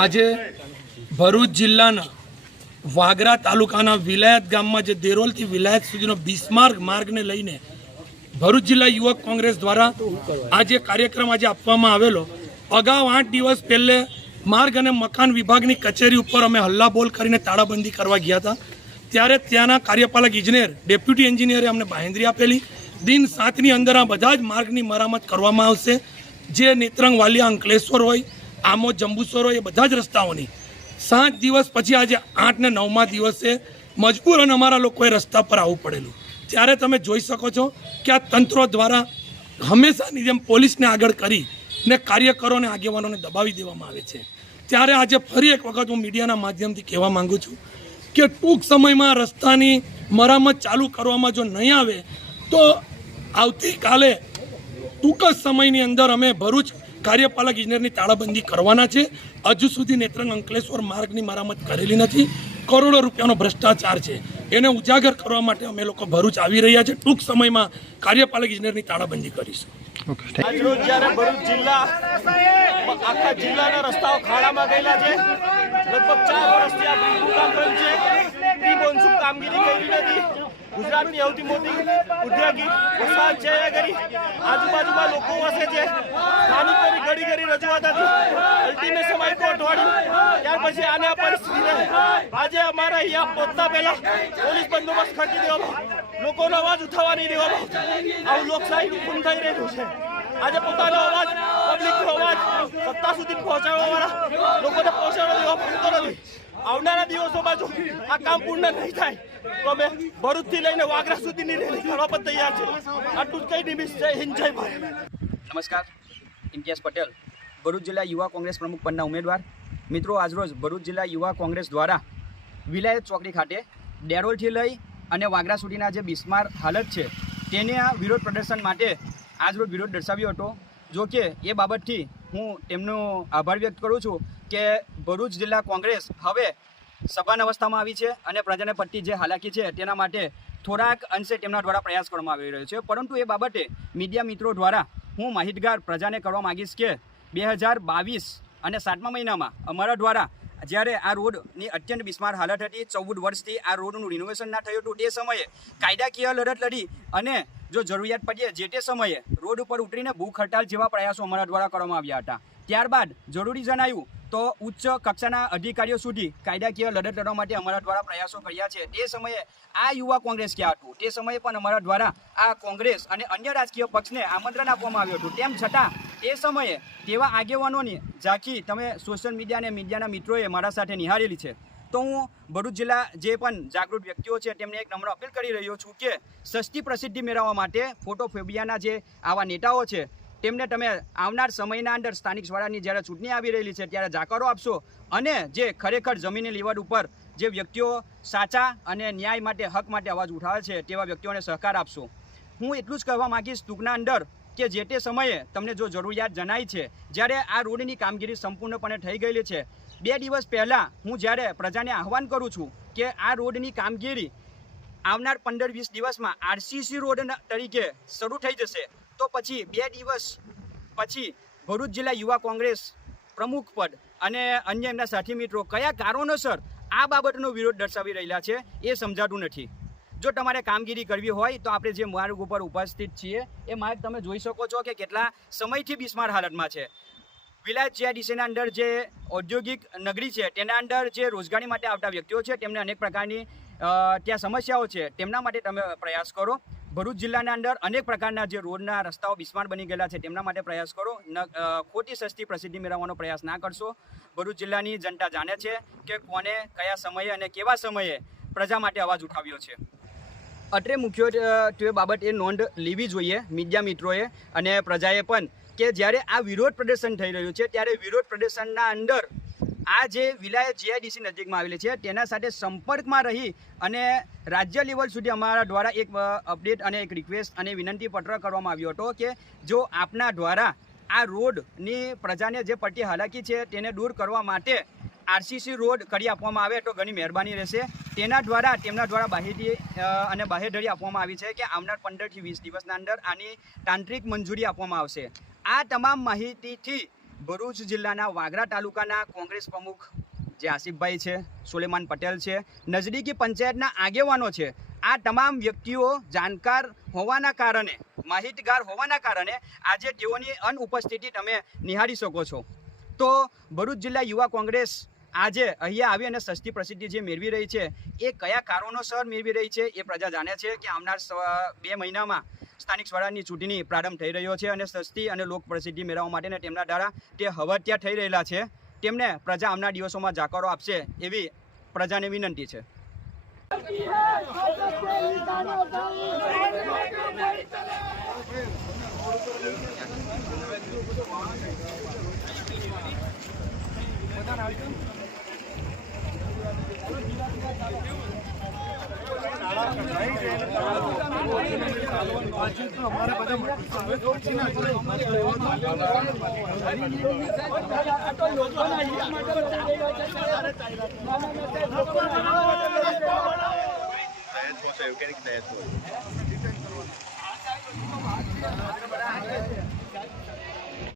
આજે ભરૂચ જિલ્લાના વાગરા તાલુકાના વિલાયત ગામમાં જે દેરોલથી વિલાયત સુધીનો બિસ્માર્ક માર્ગને લઈને ભરૂચ જિલ્લા યુવક કોંગ્રેસ દ્વારા આજે કાર્યક્રમ આજે આપવામાં આવેલો. અગાઉ 8 દિવસ પહેલે માર્ગ અને મકાન વિભાગની કચેરી ઉપર અમે હલ્લાબોલ કરીને તાળાબંધી કરવા ગયા હતા. ત્યારે ત્યાંના કાર્યપાલક ઇજનેર ડેપ્યુટી એન્જિનિયરે અમને બાંહેધરી આપેલી દિન 7ની અંદર આ બધા જ માર્ગની મરામત કરવામાં આવશે. જે નેત્રંગ વાલિયા અંકલેશ્વર હોય, આમોદ જંબુસર હોય, એ બધા જ રસ્તાઓની 7 દિવસ પછી આજે 8 ને 9મા દિવસે મજબૂરન અમારા લોકોએ રસ્તા પર આવવું પડેલું. ત્યારે તમે જોઈ શકો છો કે આ તંત્રો દ્વારા હંમેશાની જેમ પોલીસને આગળ કરીને કાર્યકરોને આગેવાનોને દબાવી દેવામાં આવે છે. ત્યારે આજે ફરી એક વખત હું મીડિયાના માધ્યમથી કહેવા માંગુ છું કે ટૂંક સમયમાં રસ્તાની મરામત ચાલુ કરવામાં જો નહીં આવે તો આવતીકાલે ટૂંક જ સમયની અંદર અમે ભરૂચ કાર્યપાલક ઇજનેરની તાળાબંધી કરવાના છે. હજુ સુધી નેત્રંગ અંકલેશ્વર માર્ગની મરામત કરેલી નથી. કરોડો રૂપિયાનો ભ્રષ્ટાચાર છે, એને ઉજાગર કરવા માટે અમે લોકો ભરૂચ આવી રહ્યા છે. ટૂંક સમયમાં કાર્યપાલક ઇજનેરની તાળાબંધી કરીશું. આજરોજ જ્યારે ભરૂચ જિલ્લા આખા જિલ્લાના રસ્તાઓ ખાડામાં ગયેલા છે, લગભગ 4 વર્ષથી આ બ્રિજનું કામ બંધ છે. પ્રી મોન્સૂન કામગીરી કરી નથી. ગુજરાતની સૌથી મોટી ઔદ્યોગિક વસાહત છે કરી આજુબાજુમાં લોકો વસે છે. સ્થાનિકોની ઘડી ઘડી રજૂઆત હતી, અલ્ટિમેટમ હાઈકોર્ટ વાળ્યું. ત્યાર પછી આને આ પરિસ્થિતિ આજે અમારા અહીંયા પહોંચતા પહેલા પોલીસ બંદોબસ્ત ખર્ચી દેવામાં, લોકોનો અવાજ ઉઠાવવા નહીં દેવામાં, આવું લોકશાહીનું ખૂન થઈ રહ્યું છે. આજે પોતાનો અવાજ, પબ્લિકનો અવાજ સત્તા સુધી પહોંચાડવાવાળા લોકોને પહોંચાડવા દેવા પડતો નથી. આવનારા દિવસોમાં જો આ કામ પૂર્ણ નહીં થાય તો અમે ભરૂચથી લઈને વાગરા સુધીની રેલી કરવા પર તૈયાર છે. આટલું જ કઈ નિમિષ. જય હિન્દ, જય ભારત. નમસ્કાર, ઇમ્તિયાઝ પટેલ, ભરૂચ જિલ્લા યુવા કોંગ્રેસ પ્રમુખ પદના ઉમેદવાર. મિત્રો, આજરોજ ભરૂચ જિલ્લા યુવા કોંગ્રેસ દ્વારા વિલાયત ચોકડી ખાતે ડેરોલથી લઈ અને વાગરા સુધીના જે બિસ્માર હાલત છે તેને આ વિરોધ પ્રદર્શન માટે આજરોજ વિરોધ દર્શાવ્યો હતો. જો કે એ બાબતથી હું તેમનો આભાર વ્યક્ત કરું છું કે ભરૂચ જિલ્લા કોંગ્રેસ હવે સભાન અવસ્થામાં આવી છે અને પ્રજાને પડતી જે હાલાકી છે તેના માટે થોડાક અંશે તેમના દ્વારા પ્રયાસ કરવામાં આવી રહ્યો છે. પરંતુ એ બાબતે મીડિયા મિત્રો દ્વારા હું માહિતગાર પ્રજાને કરવા માગીશ કે 2022 અને 7મા મહિનામાં અમારા દ્વારા જ્યારે આ રોડની અત્યંત બિસ્માર હાલત હતી, 14 વર્ષથી આ રોડનું રિનોવેશન ના થયું હતું, તે સમયે કાયદાકીય લડત લડી અને જો જરૂરિયાત પડીએ જે તે સમયે રોડ ઉપર ઉતરીને ભૂખ હડતાલ જેવા પ્રયાસો અમારા દ્વારા કરવામાં આવ્યા હતા. ત્યારબાદ જરૂરી જણાયું તો ઉચ્ચ કક્ષાના અધિકારીઓ સુધી કાયદાકીય લડત લડવા માટે અમારા દ્વારા પ્રયાસો કર્યા છે. તે સમયે આ યુવા કોંગ્રેસ ક્યાં હતું? તે સમયે પણ અમારા દ્વારા આ કોંગ્રેસ અને અન્ય રાજકીય પક્ષને આમંત્રણ આપવામાં આવ્યું હતું. તેમ છતાં તે સમયે તેવા આગેવાનોની ઝાંખી તમે સોશિયલ મીડિયા અને મીડિયાના મિત્રોએ મારા સાથે નિહાળેલી છે. તો હું ભરૂચ જિલ્લા જે પણ જાગૃત વ્યક્તિઓ છે તેમને એક નમ્ર અપીલ કરી રહ્યો છું કે સસ્તી પ્રસિદ્ધિ મેળવવા માટે ફોટોફોબિયાના જે આવા નેતાઓ છે તેમને તમે આવનાર સમયના અંદર સ્થાનિક સ્વરાજની જ્યારે ચૂંટણી આવી રહેલી છે ત્યારે જાકારો આપશો અને જે ખરેખર જમીની લેવલ ઉપર જે વ્યક્તિઓ સાચા અને ન્યાય માટે, હક માટે અવાજ ઉઠાવે છે તેવા વ્યક્તિઓને સહકાર આપશો. હું એટલું જ કહેવા માગીશ ટૂંકના અંદર કે જે તે સમયે તમને જો જરૂરિયાત જણાય છે, જ્યારે આ રોડની કામગીરી સંપૂર્ણપણે થઈ ગયેલી છે, 2 દિવસ પહેલાં હું જ્યારે પ્રજાને આહવાન કરું છું કે આ રોડની કામગીરી આવનાર 15-20 દિવસમાં આરસીસી રોડ તરીકે શરૂ થઈ જશે, તો પછી 2 દિવસ પછી ભરૂચ જિલ્લા યુવા કોંગ્રેસ પ્રમુખ પદ અને અન્ય એમના સાથી મિત્રો કયા કારણોસર આ બાબતનો વિરોધ દર્શાવી રહ્યા છે એ સમજાતું નથી. જો તમારે કામગીરી કરવી હોય તો આપણે જે માર્ગ ઉપર ઉપસ્થિત છીએ એ માર્ગ તમે જોઈ શકો છો કે કેટલા સમયથી બિસ્માર હાલતમાં છે. વિલાયત જીઆઈડીસીના અંદર જે ઔદ્યોગિક નગરી છે તેના અંદર જે રોજગારી માટે આવતા વ્યક્તિઓ છે તેમને અનેક પ્રકારની ત્યાં સમસ્યાઓ છે, તેમના માટે તમે પ્રયાસ કરો. ભરૂચ જિલ્લાના અંદર અનેક પ્રકારના જે રોડના રસ્તાઓ બિસ્માર બની ગયેલા છે તેમના માટે પ્રયાસ કરો. ખોટી સસ્તી પ્રસિદ્ધિ મેળવવાનો પ્રયાસ ના કરશો. ભરૂચ જિલ્લાની જનતા જાણે છે કે કોને કયા સમયે અને કેવા સમયે પ્રજા માટે અવાજ ઉઠાવ્યો છે. અત્રે મુખ્યત્વે બાબત એ નોંધ લેવી જોઈએ મીડિયા મિત્રોએ અને પ્રજાએ પણ કે જ્યારે આ વિરોધ પ્રદર્શન થઈ રહ્યું છે ત્યારે વિરોધ પ્રદર્શનના અંદર આ જે વિલાયત જીઆઈડીસી નજીકમાં આવેલી છે તેના સાથે સંપર્કમાં રહી અને રાજ્ય લેવલ સુધી અમારા દ્વારા એક અપડેટ અને એક રિક્વેસ્ટ અને વિનંતી પત્ર કરવામાં આવ્યો હતો કે જો આપના દ્વારા આ રોડની પ્રજાને જે પડતી હાલાકી છે તેને દૂર કરવા માટે આરસીસી રોડ કરી આપવામાં આવે તો ઘણી મહેરબાની રહેશે. તેમના દ્વારા બાહેધરી આપવામાં આવી છે કે આવનાર 15 થી 20 દિવસના અંદર આની તાંત્રિક મંજૂરી આપવામાં આવશે. આ તમામ માહિતીથી ભરૂચ જિલ્લાના વાગરા તાલુકાના કોંગ્રેસ પ્રમુખ જે આસિફભાઈ છે, સુલેમાન પટેલ છે, નજદીકી પંચાયતના આગેવાનો છે, આ તમામ વ્યક્તિઓ જાણકાર હોવાના કારણે, માહિતગાર હોવાના કારણે આજે તેઓની અનુપસ્થિતિ તમે નિહાળી શકો છો. તો ભરૂચ જિલ્લા યુવા કોંગ્રેસ આજે અહીંયા આવી અને સસ્તી પ્રસિદ્ધિ જે મેળવી રહી છે એ કયા કારણોસર મેળવી રહી છે એ પ્રજા જાણે છે કે આવનાર 2 મહિનામાં સ્થાનિક સ્વરાજની ચૂંટણી પ્રારંભ થઈ રહ્યો છે અને સસ્તી અને લોક પ્રસિદ્ધિ મેળવવા માટેના તેમના દ્વારા તે હવત્યા થઈ રહેલા છે. તેમને પ્રજા આવનાર દિવસોમાં જાકારો આપશે એવી પ્રજાને વિનંતી છે. Saya